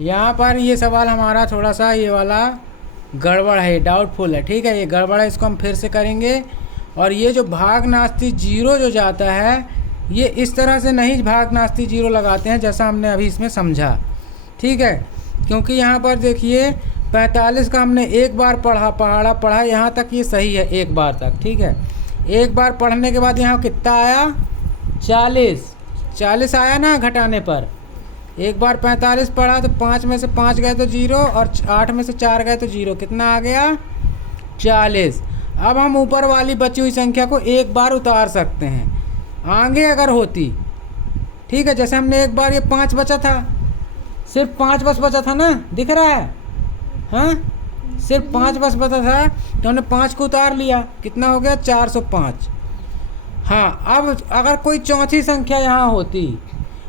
यहाँ पर ये सवाल हमारा थोड़ा सा ये वाला गड़बड़ है, डाउटफुल है, ठीक है, ये गड़बड़ है, इसको हम फिर से करेंगे। और ये जो भाग नास्ती जीरो जो जाता है, ये इस तरह से नहीं भाग नास्ती जीरो लगाते हैं जैसा हमने अभी इसमें समझा, ठीक है। क्योंकि यहाँ पर देखिए 45 का हमने एक बार पढ़ा यहाँ तक, ये सही है एक बार तक, ठीक है। एक बार पढ़ने के बाद यहाँ कितना आया, 40 आया ना घटाने पर। एक बार 45 पढ़ा तो 5 में से 5 गए तो 0 और 8 में से 4 गए तो 0, कितना आ गया, 40। अब हम ऊपर वाली बची हुई संख्या को एक बार उतार सकते हैं आगे अगर होती, ठीक है। जैसे हमने एक बार ये 5 बचा था, सिर्फ 5 बस बचा था ना, दिख रहा है, हाँ सिर्फ 5 बस बचा था तो हमने 5 को उतार लिया, कितना हो गया, 405। हाँ, अब अगर कोई चौथी संख्या यहाँ होती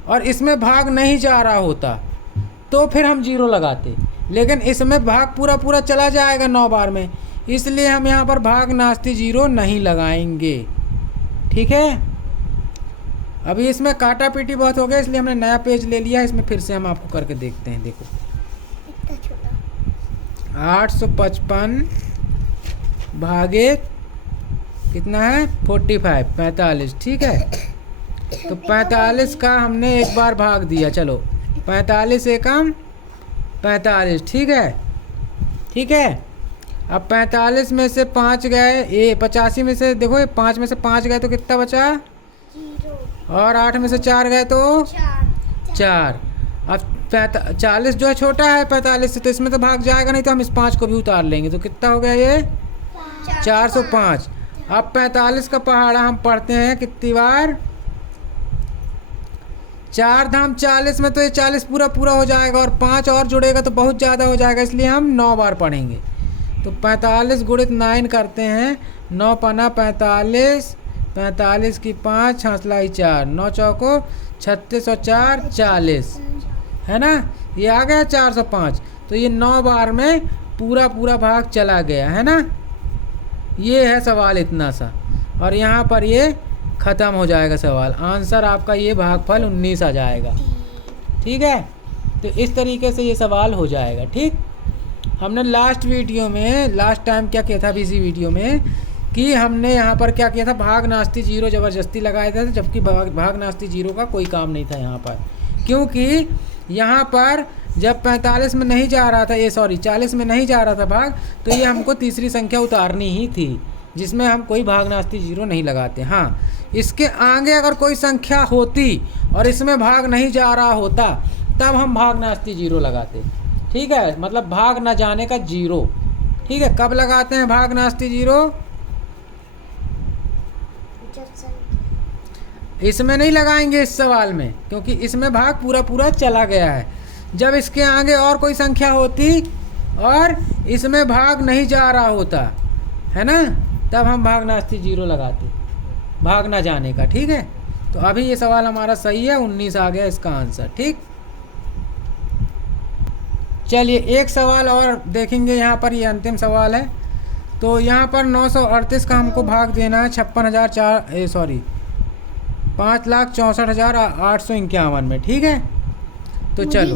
और इसमें भाग नहीं जा रहा होता तो फिर हम 0 लगाते, लेकिन इसमें भाग पूरा पूरा चला जाएगा 9 बार में, इसलिए हम यहाँ पर भाग नास्ती 0 नहीं लगाएंगे, ठीक है। अभी इसमें काटा पीटी बहुत हो गया, इसलिए हमने नया पेज ले लिया, इसमें फिर से हम आपको करके देखते हैं। देखो 855 भागे कितना है, 45, ठीक है। तो 45 का हमने एक बार भाग दिया, चलो 45 एकम 45, ठीक है, ठीक है। अब 45 में से 5 गए, ये 85 में से देखो, ये 5 में से 5 गए तो कितना बचा, 0 और 8 में से 4 गए तो 4। अब 40 जो है छोटा है 45 से, तो इसमें तो भाग जाएगा नहीं, तो हम इस 5 को भी उतार लेंगे, तो कितना हो गया ये, 405। अब 45 का पहाड़ा हम पढ़ते हैं कितनी बार, 4 धाम 40 में, तो ये 40 पूरा पूरा हो जाएगा, और 5 और जुड़ेगा तो बहुत ज़्यादा हो जाएगा, इसलिए हम 9 बार पढ़ेंगे। तो 45 गुणित 9 करते हैं, 9 पना 45, 45 की 5 हंसलाई 4, 9 चौको 36 और 4 40, है ना, ये आ गया 405। तो ये 9 बार में पूरा पूरा भाग चला गया, है ना। ये है सवाल इतना सा, और यहाँ पर ये ख़त्म हो जाएगा सवाल, आंसर आपका ये भागफल 19 आ जाएगा, ठीक है। तो इस तरीके से ये सवाल हो जाएगा, ठीक। हमने लास्ट वीडियो में लास्ट टाइम क्या किया था, अभी इसी वीडियो में, कि हमने यहाँ पर क्या किया था, भाग नास्ती 0 ज़बरदस्ती लगाए थे, जबकि भाग नास्ती 0 का कोई काम नहीं था यहाँ पर, क्योंकि यहाँ पर जब 45 में नहीं जा रहा था, ये सॉरी 40 में नहीं जा रहा था भाग, तो ये हमको तीसरी संख्या उतारनी ही थी, जिसमें हम कोई भाग नास्ती 0 नहीं लगाते। हाँ, इसके आगे अगर कोई संख्या होती और इसमें भाग नहीं जा रहा होता, तब हम भाग नास्ती 0 लगाते, ठीक है, मतलब भाग न जाने का 0, ठीक है। कब लगाते हैं भाग नास्ती 0, इसमें नहीं लगाएंगे इस सवाल में, क्योंकि इसमें भाग पूरा पूरा चला गया है। जब इसके आगे और कोई संख्या होती और इसमें भाग नहीं जा रहा होता, है ना, तब हम भाग नास्ती 0 लगाते, भाग ना जाने का, ठीक है। तो अभी ये सवाल हमारा सही है, 19 आ गया इसका आंसर, ठीक। चलिए एक सवाल और देखेंगे, यहाँ पर ये अंतिम सवाल है। तो यहाँ पर 938 का हमको भाग देना है 5,64,851 में, ठीक है। तो चलो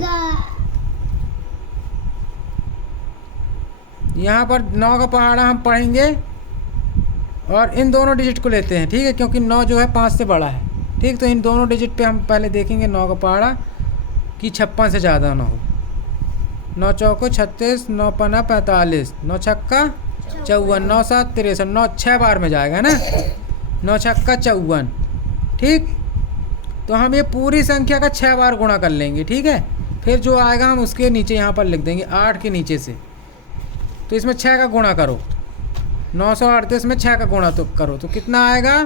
यहाँ पर 9 का पहाड़ा हम पढ़ेंगे और इन दोनों डिजिट को लेते हैं, ठीक है, क्योंकि 9 जो है 5 से बड़ा है, ठीक। तो इन दोनों डिजिट पे हम पहले देखेंगे 9 का पहाड़ा कि 56 से ज़्यादा ना हो। 9 चौको 36, 9 पना 45, 9 छक्का 54, 9 7 63, 9 6 बार में जाएगा ना, 9 छक्का 54, ठीक। तो हम ये पूरी संख्या का 6 बार गुणा कर लेंगे, ठीक है। फिर जो आएगा हम उसके नीचे यहाँ पर लिख देंगे 8 के नीचे से, तो इसमें 6 का गुणा करो, 938 में 6 का गुणा तो करो, तो कितना आएगा,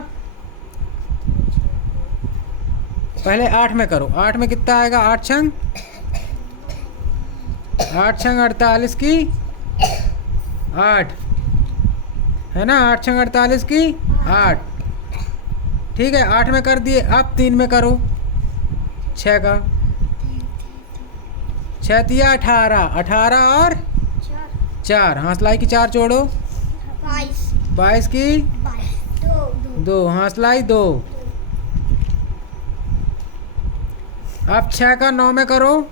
पहले 8 में करो, 8 में कितना आएगा, 8 छंग 48 की 8, है ना, 8 छंग 48 की 8, ठीक है। 8 में कर दिए, अब 3 में करो 6 का, 6 तिया 18, 18 और 4, हंसलाई की 4 जोड़ो, 22 की 2, हंसलाई 2। अब 6 का 9 में करो,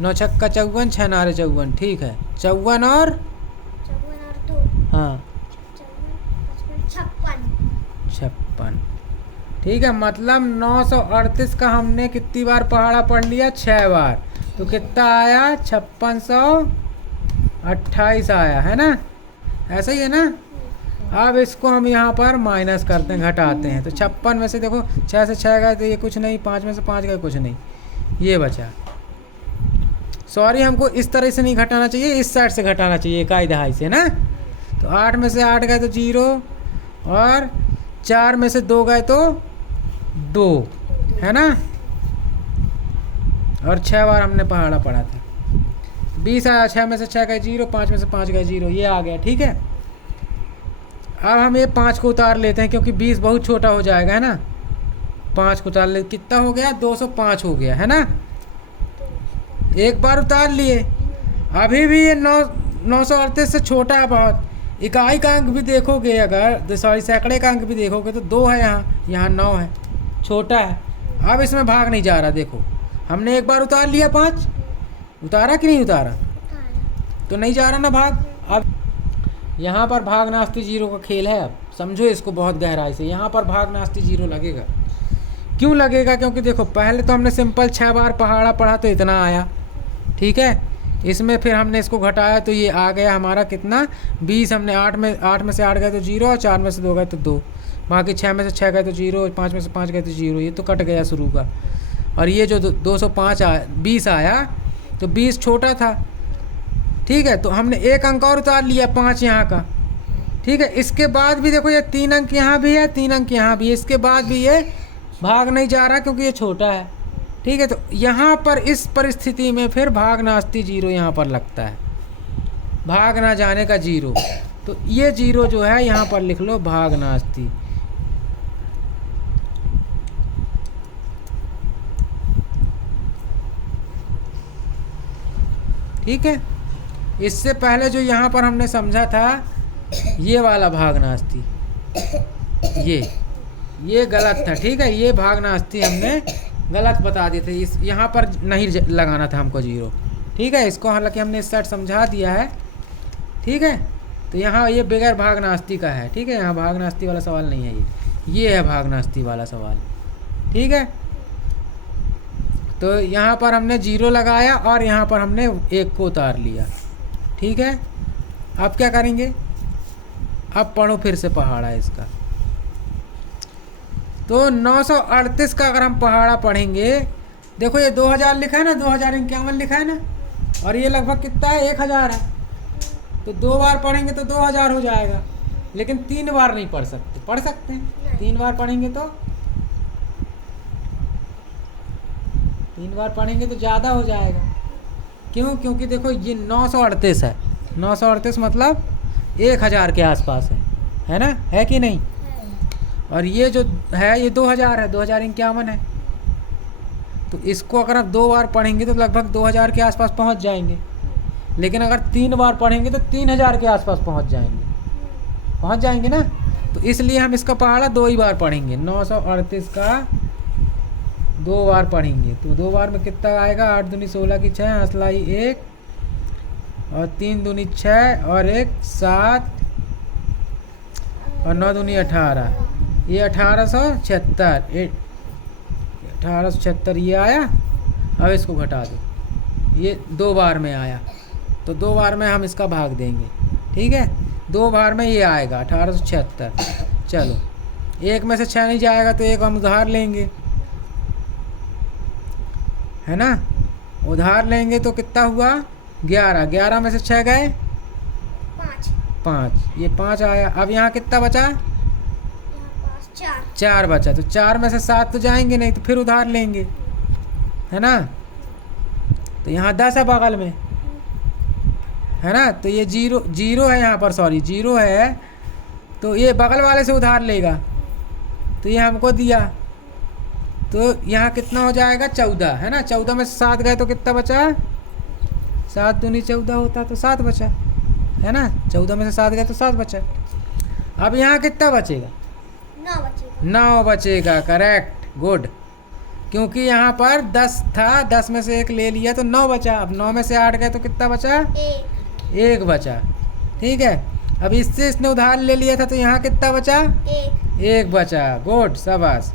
9 छक्का 54, 6 नारे 54, ठीक है। 54 और 2 हाँ 56 56, ठीक है। मतलब 938 का हमने कितनी बार पहाड़ा पढ़ लिया? 6 बार। तो कितना आया? 5628 आया, है ना? ऐसा ही है ना? अब इसको हम यहाँ पर माइनस करते हैं, घटाते हैं। तो 56 में से देखो 6 से 6 गए तो ये कुछ नहीं, 5 में से 5 गए कुछ नहीं, ये बचा। सॉरी, हमको इस तरह से नहीं घटाना चाहिए, इस साइड से घटाना चाहिए, इकाई दहाई से ना। तो 8 में से 8 गए तो 0, और 4 में से 2 गए तो 2, है ना? और 6 बार हमने पहाड़ा पढ़ा था। 20 आया, 6 में से 6 गए 0, 5 में से 5 गए 0, ये आ गया, ठीक है। अब हम ये 5 को उतार लेते हैं क्योंकि 20 बहुत छोटा हो जाएगा, है ना? 5 को उतार ले, कितना हो गया? 205 हो गया, है ना? एक बार उतार लिए। अभी भी ये 938 से छोटा है बहुत। इकाई का अंक भी देखोगे, अगर सॉरी सैकड़े का अंक भी देखोगे तो 2 है, यहाँ 9 है, छोटा है। अब इसमें भाग नहीं जा रहा, देखो हमने एक बार उतार लिया 5, उतारा कि नहीं उतारा? तो नहीं जा रहा ना भाग। अब यहाँ पर भाग नास्ती 0 का खेल है। अब समझो इसको बहुत गहराई से, यहाँ पर भाग नास्ती 0 लगेगा। क्यों लगेगा? क्योंकि देखो पहले तो हमने सिंपल 6 बार पहाड़ा पढ़ा तो इतना आया, ठीक है। इसमें फिर हमने इसको घटाया तो ये आ गया हमारा कितना? 20। हमने 8 में से 8 गए तो 0, और 4 में से 2 गए तो 2, बाकी 6 में से 6 गए तो 0, 5 में से 5 गए तो 0, ये तो कट गया शुरू का। और ये जो 205 आया, 20 आया, तो 20 छोटा था, ठीक है। तो हमने एक अंक और उतार लिया 5 यहाँ का, ठीक है। इसके बाद भी देखो ये 3 अंक यहाँ भी है, 3 अंक यहाँ भी है, इसके बाद भी ये भाग नहीं जा रहा क्योंकि ये छोटा है, ठीक है। तो यहाँ पर इस परिस्थिति में फिर भाग नास्ती 0 यहाँ पर लगता है, भाग ना जाने का 0। तो ये 0 जो है यहाँ पर लिख लो, भाग नास्ती। ठीक है। इससे पहले जो यहाँ पर हमने समझा था ये वाला भाग नास्ती, ये गलत था, ठीक है। ये भाग नास्ती हमने गलत बता दिए थे, इस यहाँ पर नहीं लगाना था हमको 0, ठीक है। इसको हालांकि हमने इस साइड समझा दिया है, ठीक है। तो यहाँ ये बगैर भाग नास्ती का है, ठीक है। यहाँ भाग नास्ती वाला सवाल नहीं है, ये है भाग नास्ती वाला सवाल, ठीक है। तो यहाँ पर हमने 0 लगाया और यहाँ पर हमने 1 को उतार लिया, ठीक है। अब क्या करेंगे? अब पढ़ो फिर से पहाड़ा इसका। तो 938 का अगर हम पहाड़ा पढ़ेंगे, देखो ये 2000 लिखा है ना, 2051 लिखा है ना, और ये लगभग कितना है? 1000 है। तो 2 बार पढ़ेंगे तो 2000 हो जाएगा, लेकिन 3 बार नहीं पढ़ सकते। पढ़ सकते हैं 3 बार पढ़ेंगे तो, 3 बार पढ़ेंगे तो ज़्यादा हो जाएगा। क्यों? क्योंकि देखो ये 938 है, 938 मतलब 1000 के आसपास है ना, है कि नहीं? और ये जो है ये 2000 है, 2051 है। तो इसको अगर आप 2 बार पढ़ेंगे तो लगभग 2000 के आसपास पहुंच जाएंगे, लेकिन अगर 3 बार पढ़ेंगे तो 3000 के आसपास पहुंच जाएंगे ना। तो इसलिए हम इसका पहाड़ा 2 ही बार पढ़ेंगे, 938 का 2 बार पढ़ेंगे। तो 2 बार में कितना आएगा? 8 दूनी 16 की 6, हंसलाई 1, और 3 दूनी 6, और 1 7, और 9 दूनी 18, ये 1876 ये आया। अब इसको घटा दो, ये 2 बार में आया, तो 2 बार में हम इसका भाग देंगे, ठीक है। 2 बार में ये आएगा 1876। चलो 1 में से 6 नहीं जाएगा तो 1 हम उधार लेंगे, है ना। उधार लेंगे तो कितना हुआ? 11। 11 में से 6 गए 5, ये 5 आया। अब यहाँ कितना बचा? 4 बचा। तो 4 में से 7 तो जाएंगे नहीं, तो फिर उधार लेंगे, है ना। तो यहाँ 10 है बगल में, है ना। तो ये 0 है यहाँ पर, सॉरी 0 है, तो ये बगल वाले से उधार लेगा, तो ये हमको दिया। तो यहाँ कितना हो जाएगा? 14, है ना। 14 में से 7 गए तो कितना बचा? 7 दूनी 14 होता तो 7 बचा, है ना। 14 में से 7 गए तो 7 बचा। अब यहाँ कितना बचेगा? 9 बचेगा, करेक्ट, गुड। क्योंकि यहाँ पर 10 था, 10 में से 1 ले लिया तो 9 बचा। अब 9 में से 8 गए तो कितना बचा? 1 बचा। ठीक है, अब इससे इसने उधार ले लिया था तो यहाँ कितना बचा? 1 बचा। गुड, शाबाश।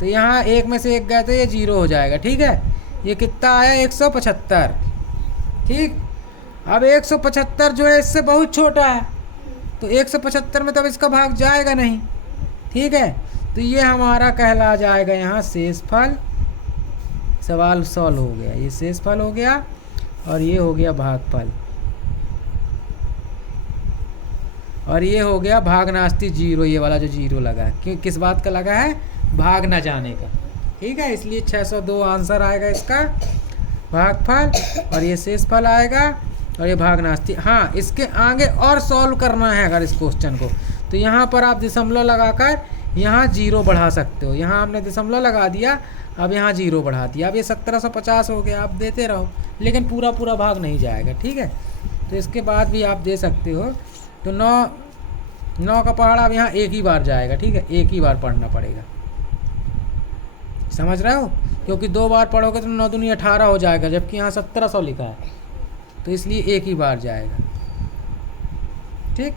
तो यहाँ 1 में से 1 गए तो ये 0 हो जाएगा। ठीक है, ये कितना आया? 175। ठीक, अब 175 जो है इससे बहुत छोटा है, तो 175 में तब इसका भाग जाएगा नहीं। ठीक है, तो ये हमारा कहला जाएगा यहाँ शेषफल। सवाल सॉल्व हो गया। ये शेषफल हो गया और ये हो गया भागफल, और ये हो गया भागनास्ती 0। ये वाला जो 0 लगा है, क्यों, किस बात का लगा है? भाग ना जाने का। ठीक है, इसलिए 602 आंसर आएगा इसका भागफल, और ये शेषफल आएगा, और ये भागनास्ती। हाँ, इसके आगे और सॉल्व करना है अगर इस क्वेश्चन को, तो यहाँ पर आप दशमलव लगाकर यहाँ 0 बढ़ा सकते हो। यहाँ आपने दशमलव लगा दिया, अब यहाँ 0 बढ़ा दिया। अब ये 1750 हो गया। आप देते रहो, लेकिन पूरा पूरा भाग नहीं जाएगा। ठीक है, तो इसके बाद भी आप दे सकते हो। तो 9 का पहाड़ा अब यहाँ एक ही बार जाएगा। ठीक है, एक ही बार पढ़ना पड़ेगा, समझ रहे हो? क्योंकि 2 बार पढ़ोगे तो 9 दूनी 18 हो जाएगा, जबकि यहाँ 1700 लिखा है, तो इसलिए एक ही बार जाएगा। ठीक,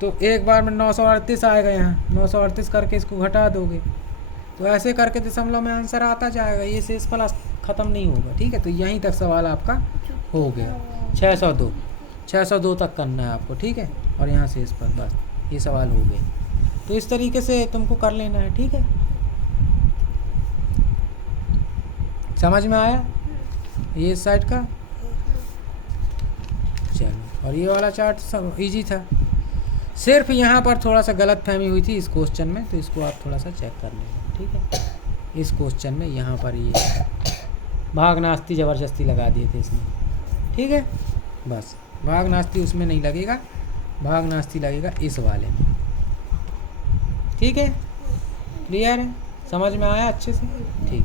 तो एक बार में 938 आएगा। यहाँ 938 करके इसको घटा दोगे तो ऐसे करके दशमलव में आंसर आता जाएगा। ये शेषफल ख़त्म नहीं होगा। ठीक है, तो यहीं तक सवाल आपका हो गया। 602 तक करना है आपको। ठीक है, और यहाँ शेषफल, बस ये सवाल हो गए। तो इस तरीके से तुमको कर लेना है। ठीक है, समझ में आया ये इस साइड का? चलो, और ये वाला चार्ट सब इजी था। सिर्फ यहाँ पर थोड़ा सा गलत फहमी हुई थी इस क्वेश्चन में, तो इसको आप थोड़ा सा चेक कर लेना। ठीक है, इस क्वेश्चन में यहाँ पर ये भागनास्ती ज़बरदस्ती लगा दिए थे इसमें। ठीक है, बस भागनास्ती उसमें नहीं लगेगा, भागनास्ती लगेगा इस वाले में। ठीक है, क्लियर है? समझ में आया अच्छे से? ठीक।